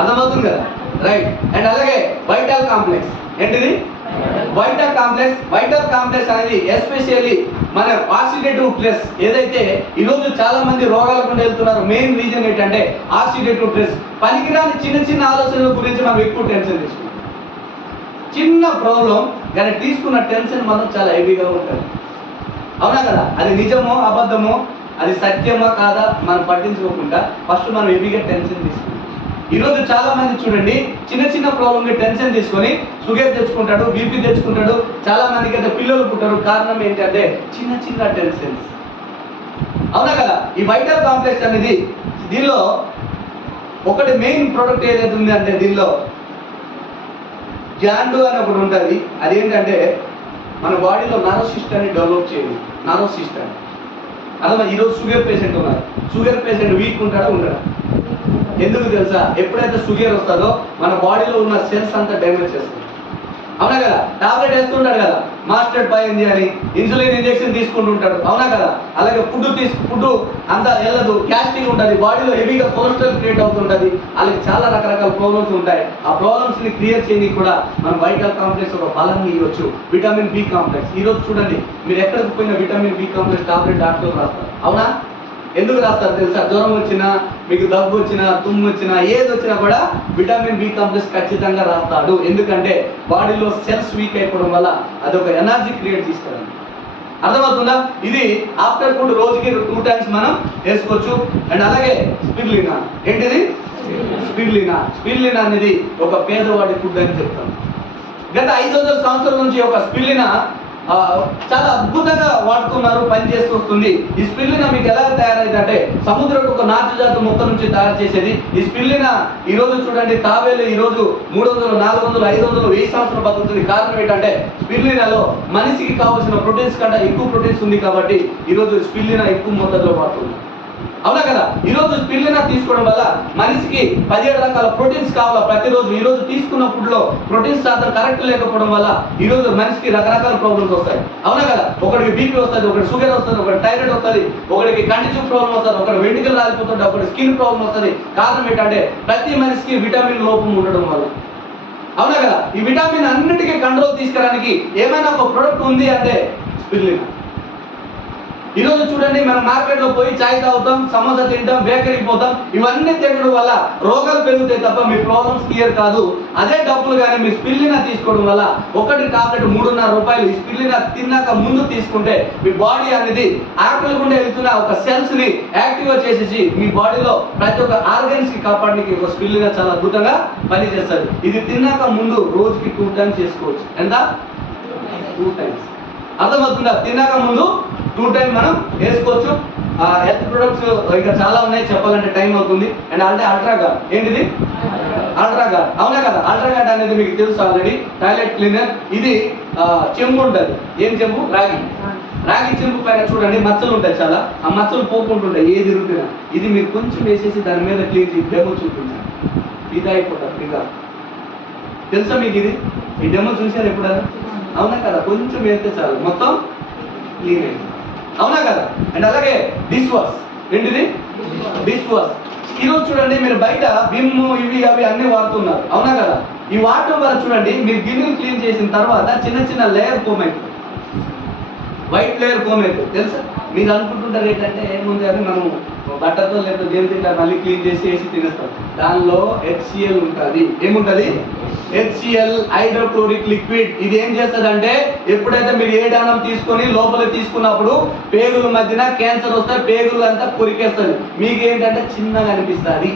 అర్థమవుతుంది కదా? రైట్. అండ్ అలాగే వైటల్ కాంప్లెక్స్. ఏంటిది? Vital complex. వైటల్ కాంప్లెక్స్ అనేది ఎస్పెషల్లీ మన ఆక్సిడేటివ్ స్ట్రెస్ ఏదైతే ఈరోజు చాలా మంది రోగాలకు వెళ్తున్నారు, మెయిన్ రీజన్ ఏంటంటే ఆక్సిడేటివ్ స్ట్రెస్. పనికిరాని చిన్న చిన్న ఆలోచనల గురించి మనం ఎక్కువ టెన్షన్ తీసుకుంటాం. చిన్న ప్రాబ్లం కానీ తీసుకున్న టెన్షన్ మనం చాలా హెవీగా ఉంటుంది. అవునా కదా? అది నిజమో అబద్ధమో, అది సత్యమా కాదా మనం పట్టించుకోకుండా ఫస్ట్ మనం హెవీగా టెన్షన్ తీసుకుంటాం. ఈరోజు చాలా మంది చూడండి చిన్న చిన్న ప్రాబ్లంకి టెన్షన్ తీసుకొని షుగర్ తెచ్చుకుంటాడు, బీపీ తెచ్చుకుంటాడు. చాలా మందికి అయితే పిల్లలు పుట్టారు. కారణం ఏంటంటే చిన్న చిన్న టెన్షన్స్. అవునా కదా? ఈ వైటల్ కాంప్లెక్స్ అనేది దీనిలో ఒకటి మెయిన్ ప్రోడక్ట్ ఏదైతే ఉంది అంటే దీనిలో జాండు అని ఒకటి ఉంటుంది. అదేంటంటే మన బాడీలో నర్వ్ సిస్టమ్ని డెవలప్ చేయాలి. నర్వ్ సిస్టమ్ అదే ఈరోజు షుగర్ పేషెంట్ ఉన్నారు. షుగర్ పేషెంట్ వీక్ ఉంటాడా ఉండడా? ఎందుకు తెలుసా? ఎప్పుడైతే షుగర్ వస్తుందో మన బాడీలో ఉన్న సెల్స్ అంతా డ్యామేజ్ చేస్తుంది. అవునా కదా? టాబ్లెట్ వేస్తుంటాడు కదా, మాస్టర్డ్ పైంది అని ఇన్సులిన్ ఇంజెక్షన్ తీసుకుంటుంటాడు. అవునా కదా? అలాగే ఫుడ్ అంతా వెళ్ళదు, గ్యాస్ట్రిక్ ఉంటుంది, బాడీలో హెవీగా కొలెస్ట్రాల్ క్రియేట్ అవుతుంటుంది. అలాగే చాలా రకరకాల ప్రాబ్లమ్స్ ఉంటాయి. ఆ ప్రాబ్లమ్స్ని క్లియర్ చేయడానికి కూడా మనం వైటల్ కాంప్లెక్స్ ఒక బలాన్ని ఇవ్వచ్చు. Vitamin B complex. ఈరోజు చూడండి, మీరు ఎక్కడికి పోయినా విటమిన్ బి కాంప్లెక్స్ టాబ్లెట్ డాక్టర్లు రాస్తారు. అవునా? ఎందుకు రాస్తారు తెలుసా? జ్వరం వచ్చినా, మీకు దగ్గు వచ్చినా, తుమ్ము వచ్చినా, ఏది వచ్చినా కూడా విటమిన్ బి కాంప్లెక్స్ ఖచ్చితంగా రాస్తాడు. ఎందుకంటే బాడీలో సెల్స్ వీక్ అయిపోవడం వల్ల అదొక ఎనర్జీ క్రియేట్ చేస్తుంది. అర్థమవుతుందా? ఇది ఆఫ్టర్ ఫుడ్ రోజుకి 2 times మనం వేసుకోవచ్చు. అండ్ అలాగే స్పిరులినా. ఏంటిది? స్పిరులినా అనేది ఒక పేదవాడి ఫుడ్ అని చెప్తాను. గత 500 సంవత్సరాల నుంచి ఒక స్పిరులినా చాలా అద్భుతంగా వాడుతున్నారు, పనిచేస్తూ వస్తుంది. ఈ స్పిరులినా మీకు ఎలా తయారైందంటే సముద్రపు ఒక నాచు జాతి మొక్క నుంచి తయారు చేసేది. ఈ స్పిరులినా ఈ రోజు చూడండి, తాబేలు ఈ రోజు 300, 400, 500, 1000 సంవత్సరాలు బతుకుతుంది. కారణం ఏంటంటే స్పిరులినాలో మనిషికి కావాల్సిన ప్రోటీన్స్ కంటే ఎక్కువ ప్రోటీన్స్ ఉంది కాబట్టి ఈ రోజు స్పిరులినా ఎక్కువ మోతాదులో వాడుతుంది. అవునా కదా? ఈరోజు స్పిరులినా తీసుకోవడం వల్ల మనిషికి 17 రకాల ప్రోటీన్స్ కావాలా ప్రతిరోజు. ఈరోజు తీసుకున్న ఫుడ్లో ప్రోటీన్స్ శాతం కరెక్ట్ లేకపోవడం వల్ల ఈరోజు మనిషికి రకరకాల ప్రాబ్లమ్స్ వస్తాయి. అవునా కదా? ఒకరికి బీపీ వస్తుంది, ఒకటి షుగర్ వస్తుంది, ఒకటి థైరాయిడ్ వస్తుంది, ఒకరికి కంటిన్యూ ప్రాబ్లం వస్తుంది, ఒకటి వెంట్రుకలు రాలిపోతుంది, ఒకటి స్కిన్ ప్రాబ్లం వస్తుంది. కారణం ఏంటంటే ప్రతి మనిషికి విటమిన్ లోపం ఉండడం వల్ల. అవునా కదా? ఈ విటమిన్ అన్నిటికీ కంట్రోల్ తీసుకురావడానికి ఏమైనా ఒక ప్రోడక్ట్ ఉంది అంటే స్పిరులినా. ఈరోజు చూడండి, మనం మార్కెట్లో పోయి చాయ్ తాగుతాం, సమోసా తింటాం, బేకరీకి పోతాం. ఇవన్నీ తినడం వల్ల రోగాలు పెరుగుతాయి తప్ప మీ ప్రాబ్లమ్స్ క్లియర్ కాదు. అదే డబ్బులు కానీ మీ స్పిరులినా తీసుకోవడం వల్ల ఒకటి టాబ్లెట్ 3.5 రూపాయలు. ఈ స్పిరులినా తిన్నాక ముందు తీసుకుంటే మీ బాడీ అనేది ఆకలి గుండా వెళ్తున్న ఒక సెల్స్ని యాక్టివ్గా చేసేసి మీ బాడీలో ప్రతి ఒక్క ఆర్గన్స్కి కాపాడడానికి ఒక స్పిరులినా చాలా అద్భుతంగా పనిచేస్తుంది. ఇది తిన్నాక ముందు రోజుకి 2 times చేసుకోవచ్చు. ఎంత? 2 times. అర్థమవుతుందా? తిన్నాక ముందు 2 times మనం వేసుకోవచ్చు. హెల్త్ ప్రొడక్ట్స్ ఇంకా చాలా ఉన్నాయి, చెప్పాలంటే టైం అవుతుంది. అండ్ అంటే అల్ట్రాగార్డ్. ఏంటిది? అల్ట్రాగార్డ్. అవునా కదా? అల్ట్రాగార్డ్ అనేది మీకు తెలుసు ఆల్రెడీ, టాయిలెట్ క్లీనర్. ఇది చెంబు ఉంటుంది. ఏం చెంబు? రాగి చెంబు పైన చూడండి మచ్చలు ఉంటాయి చాలా. ఆ మచ్చలు పోకుంటుంటాయి ఏది ఇరుగుతున్నా. ఇది మీరు కొంచెం వేసేసి దాని మీద క్లీన్ చేసి డెమో చూపించాలి, ఇది అయిపోతారు. ఇంకా తెలుసా మీకు ఇది? ఈ డెమో చూసారు ఎప్పుడైనా? అవునా కదా? కొంచెం వేస్తే చాలు మొత్తం క్లీన్ అయింది. అవునా కదా? అండ్ అలాగే డిష్ వాష్. ఏంటిది? Dish wash. ఈరోజు చూడండి, మీరు బయట విమ్ ఇవి అవి అన్నీ వాడుతున్నారు. అవునా కదా? ఈ వాడటం వల్ల చూడండి, మీరు గిన్నెలు క్లీన్ చేసిన తర్వాత చిన్న చిన్న లేయర్ ఫోమ్ అవుతుంది, వైట్ లేయర్ ఫోమ్ అవుతుంది. తెలుసా? మీరు అనుకుంటుంటారు ఏంటంటే ఏముంది అని, మనం బట్టతో లేదా దేని తింటా మళ్ళీ క్లీన్ చేసి వేసి తినేస్తాం. దానిలో HCl ఉంటుంది. ఏముంటుంది? HCl, hydrochloric liquid. ఇది ఏం చేస్తుందంటే ఎప్పుడైతే మీరు ఏడానం తీసుకొని లోపల తీసుకున్నప్పుడు పేగుల మధ్యన క్యాన్సర్ వస్తే పేగులు అంతా కొరికేస్తుంది. మీకు ఏంటంటే చిన్నగా అనిపిస్తుంది.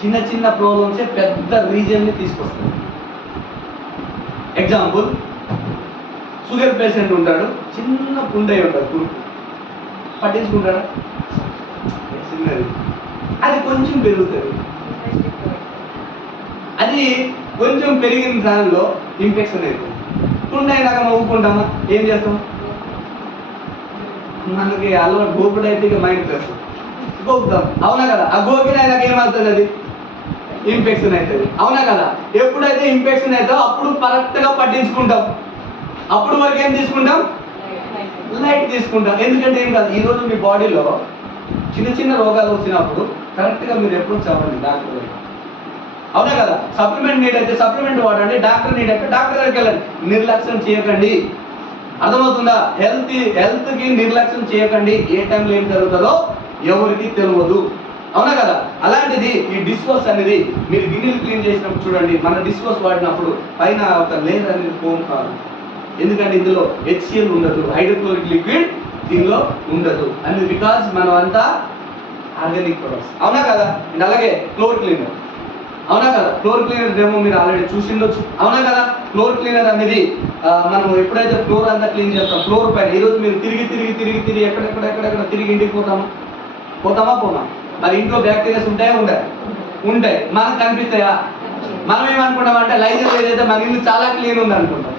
చిన్న చిన్న ప్రాబ్లమ్సే పెద్ద రీజన్ని తీసుకొస్తుంది. ఎగ్జాంపుల్, షుగర్ పేషెంట్ ఉంటాడు, చిన్న పుండై ఉంటుంది, కురుపు పట్టించుకుంటాడా? చిన్నది, అది కొంచెం పెరుగుతుంది. అది కొంచెం పెరిగిన దానిలో ఇన్ఫెక్షన్ అవుతుంది. పుండు అయినాక నవ్వుకుంటామా? ఏం చేస్తాం? మనకి అలవాటు గోపుడు అయితే ఇక మైండ్ చేస్తాం, గోపుతాం. అవునా కదా? ఆ గోపిన అయినాక ఏమవుతుంది? అది ఇన్ఫెక్షన్ అవుతుంది. అవునా కదా? ఎప్పుడైతే ఇన్ఫెక్షన్ అవుతుందో అప్పుడు కరెక్ట్గా పట్టించుకుంటాం. అప్పుడు వరకు ఏం తీసుకుంటాం? లైట్ తీసుకుంటాం. ఎందుకంటే ఏం కాదు, ఈరోజు మీ బాడీలో చిన్న చిన్న రోగాలు వచ్చినప్పుడు కరెక్ట్గా మీరు ఎప్పుడు చదవండి డాక్టర్ దగ్గర. అవునా కదా? సప్లిమెంట్ నీడ్ అయితే సప్లిమెంట్ వాడండి, డాక్టర్ నీడ్ అయితే డాక్టర్ దగ్గరికి వెళ్ళండి. నిర్లక్ష్యం చేయకండి. అర్థమవుతుందా? హెల్త్కి నిర్లక్ష్యం చేయకండి. ఏ టైంలో ఏం జరుగుతుందో ఎవరికి తెలియదు. అవునా కదా? అలాంటిది ఈ డిష్ వాష్ అనేది మీరు గిన్నెలు క్లీన్ చేసినప్పుడు చూడండి, మన డిష్ వాష్ వాడినప్పుడు పైన ఒక లేయర్ అనేది ఫోమ్ కాదు. ఎందుకంటే ఇందులో HCl ఉండదు, హైడ్రోక్లోరిక్ లిక్విడ్ దీనిలో ఉండదు. అండ్ బికాజ్ మనం అంతా ఆర్గానిక్ ప్రొడక్ట్స్. అవునా కదా? అండ్ అలాగే ఫ్లోర్ క్లీనర్. అవునా కదా? ఫ్లోర్ క్లీనర్ డెమో మీరు ఆల్రెడీ చూసిండొచ్చు. అవునా కదా? ఫ్లోర్ క్లీనర్ అనేది మనం ఎప్పుడైతే ఫ్లోర్ అంతా క్లీన్ చేస్తాం, ఫ్లోర్ పైన ఈరోజు మీరు తిరిగి ఎక్కడెక్కడ తిరిగి ఇంటికి పోతామా? మరి ఇంట్లో బ్యాక్టీరియాస్ ఉంటాయా? ఉంటాయి. మనకు కనిపిస్తాయా? మనం ఏమనుకుంటాం అంటే లైజర్ ఏదైతే మన ఇల్లు చాలా క్లీన్ ఉంది అనుకుంటాం.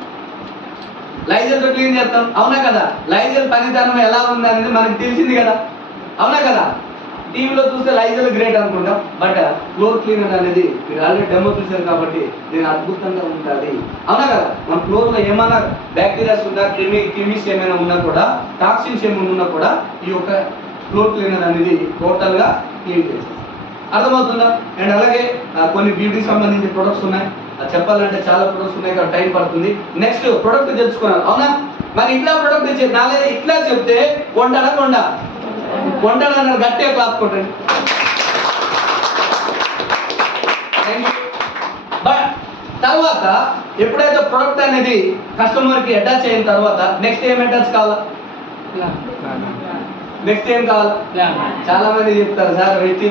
లైజర్తో క్లీన్ చేస్తాం, అవునా కదా? లైజర్ పనితనం ఎలా ఉంది అనేది మనకు తెలిసింది కదా, అవునా కదా? టీవీలో చూస్తే లైజర్ గ్రేట్ అనుకుంటాం, బట్ ఫ్లోర్ క్లీనర్ అనేది మీరు ఆల్రెడీ డెమో చూశారు కాబట్టి దీని అద్భుతంగా ఉంటుంది, అవునా కదా? మన ఫ్లోర్లో ఏమైనా బ్యాక్టీరియాస్ ఉన్నా క్రిమిస్ ఏమైనా ఉన్నా కూడా, టాక్సిన్స్ ఏమైనా ఉన్నా కూడా ఈ యొక్క ఫ్లోర్ క్లీనర్ అనేది టోటల్గా క్లీన్ చేసేది. అర్థమవుతుందా? అండ్ అలాగే కొన్ని బ్యూటీ సంబంధించిన ప్రొడక్ట్స్ ఉన్నాయి, అది చెప్పాలంటే చాలా ప్రొడక్ట్స్ ఉన్నాయి కదా, టైం పడుతుంది. నెక్స్ట్ ప్రొడక్ట్ తెలుసుకున్నాను, అవునా? మరి ఇట్లా ప్రొడక్ట్ నాలుగు ఇట్లా చెప్తే కొంటాడన్నారు, గట్టిగా క్లాప్ కొట్టండి. బట్ తర్వాత ఎప్పుడైతే ప్రొడక్ట్ అనేది కస్టమర్కి అటాచ్ అయిన తర్వాత నెక్స్ట్ ఏం అటాచ్ కావాలా? నెక్స్ట్ ఏం కావాలా? చాలా మంది చెప్తారు సార్ వెయిట్